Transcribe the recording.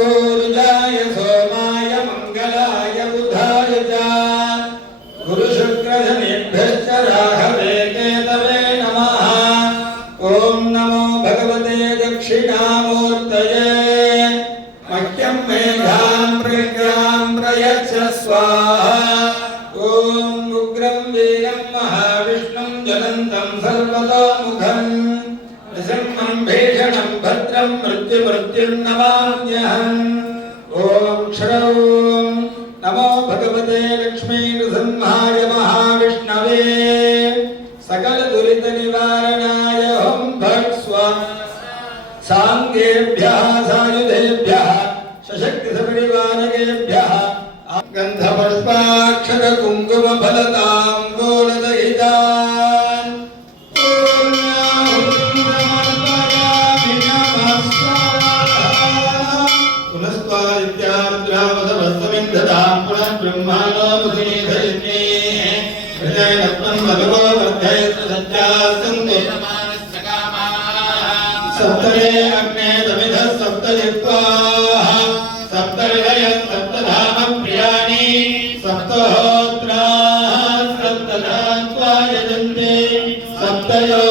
सूर्याय सोमाय मंगलाय बुधाय च गुरुशुक्रशनिभ्यश्च राघवे केतवे नमः। ओम नमो भगवते दक्षिणामूर्तये मह्यं मेधां प्रज्ञां प्रयच्छ स्वाहा। ओम उग्रं वीरं महाविष्णुं ज्वलन्तं सर्वतोमुखं नृसिंहं भीषणं भद्रं मृत्युमृत्युं नमाम्यहम्। ओम क्षरौ नमो भगवते लक्ष्मी नृसिंहाय महाविष्णवे सकल दुरित निवारणाय हुं भट् स्वाहा। सांगेभ्यः सायुधेभ्यः सशक्ति सपरिवारकेभ्यः गन्धपुष्पाक्षर कुङ्कुम फलताम्बूलदहितान् पुनस्त्वादित्याद्रावधवस्तमिन्धतां पुनः ब्रह्माणो मुदीधयन्ते हृदयनत्वं भगवो वर्धयतु सत्याः सन्तो सप्तमे अग्ने दमिधः सप्तजिह्वाः सप्तहृदयः सप्तधाम प्रियाणि सप्तहोत्राः सप्तधात्वा यजन्ते सप्तयो